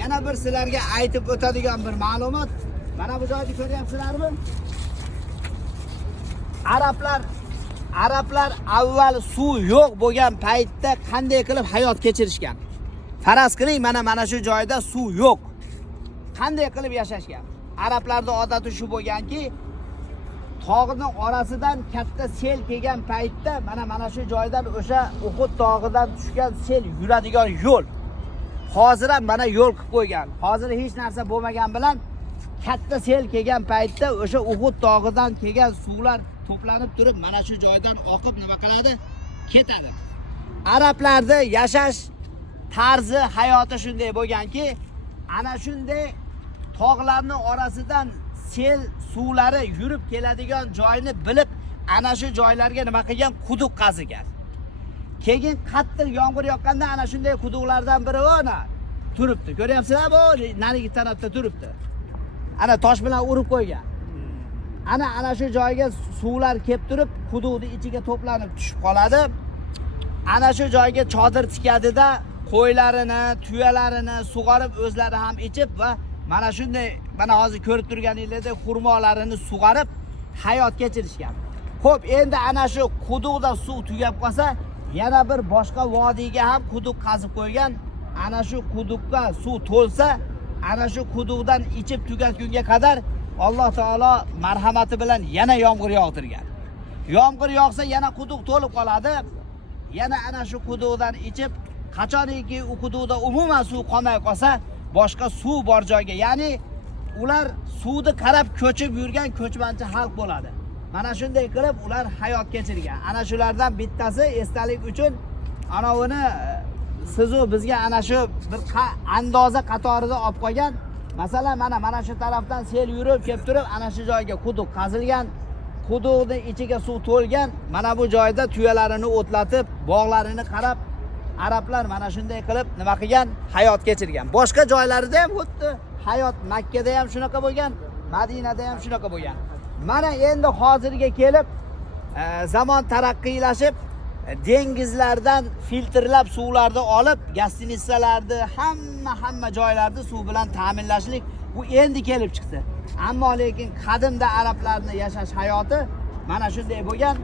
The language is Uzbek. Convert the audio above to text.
yana bir sizlarga aytib o'tadigan bir ma'lumot. Mana bu joyni ko'ryapsizlarmi? Arablar avval suv yo'q bo'lgan paytda qanday qilib hayot kechirishgan? Faraz qiling, mana shu joyda suv yo'q. Qanday qilib yashashgan? Arablarda odati shu bo'lganki, tog'ning orasidan katta sel kelgan paytda mana shu joydan o'sha Uhud tog'idan tushgan sel yuradigan yo'l. Hozir ham mana yo'l qilib qo'ygan. Hozir hech narsa bo'lmagan bilan katta sel kelgan paytda o'sha Uhud tog'idan kelgan suvlar to'planib turib mana shu joydan oqib nima qiladi? Ketadi. Arablarda yashash tarzi, hayoti shunday bo'lganki, ana shunday tog'larning orasidan sel suvlari yurib keladigan joyni bilib, ana shu joylarga nima qilgan? Quduq qazigan. Keyin qattiq yomg'ir yoqqanda ana shunday quduqlardan biri o'na turibdi. Ko'ryapsizlarmi? Narigi tarafda turibdi. Ana tosh bilan urib qo'ygan. Ana shu joyga suvlar kelib turib, quduqning ichiga to'planib tushib qoladi. Ana shu joyga chodir tikadida qo'ylarini, tuyalarini sug'orib o'zlari ham ichib va mana shunday mana hozir ko'rib turganingizdek xurmolarini sug'orib hayot kechirishgan. Xo'p, endi ana shu quduqda suv tugab qolsa, yana bir boshqa vodiyga ham quduq qazib qo'ygan. Ana shu quduqqa suv to'lsa, ana shu quduqdan ichib tugatgunga qadar Alloh taolo marhamati bilan yana yomg'ir yog'dirgan. Yomg'ir yog'sa yana quduq to'lib qoladi. Yana ana shu quduqdan ichib, qachoniki u quduqda umuman suv qolmay qolsa, boshqa suv bor joyga, ya'ni ular suvni qarab ko'chib yurgan ko'chmanchi xalq bo'ladi. Mana shunday qilib ular hayot kechirgan. Ana shulardan bittasi esdalik uchun ana uni sizu bizga ana shu bir andoza qatorida olib qo'ygan. Masalan, mana shu tarafdan sel yurib kelib turib, ana shu joyga quduq qazilgan. Quduqning ichiga suv to'lgan. Mana bu joyda tuyalarini o'tlatib, bog'larini qarab, arablar mana shunday qilib nima qilgan? Hayot kechirgan. Boshqa joylarda ham xuddi hayot, Makkada ham shunaqa bo'lgan, Madinada ham shunaqa bo'lgan. Mana endi hozirga kelib zamon taraqqiylashib, dengizlardan filtrlab suvlarni olib, gastinisalarni hamma joylarda suv bilan ta'minlashlik bu endi kelib chiqdi. Ammo lekin qadimda arablarning yashash hayoti mana shunday bo'lgan.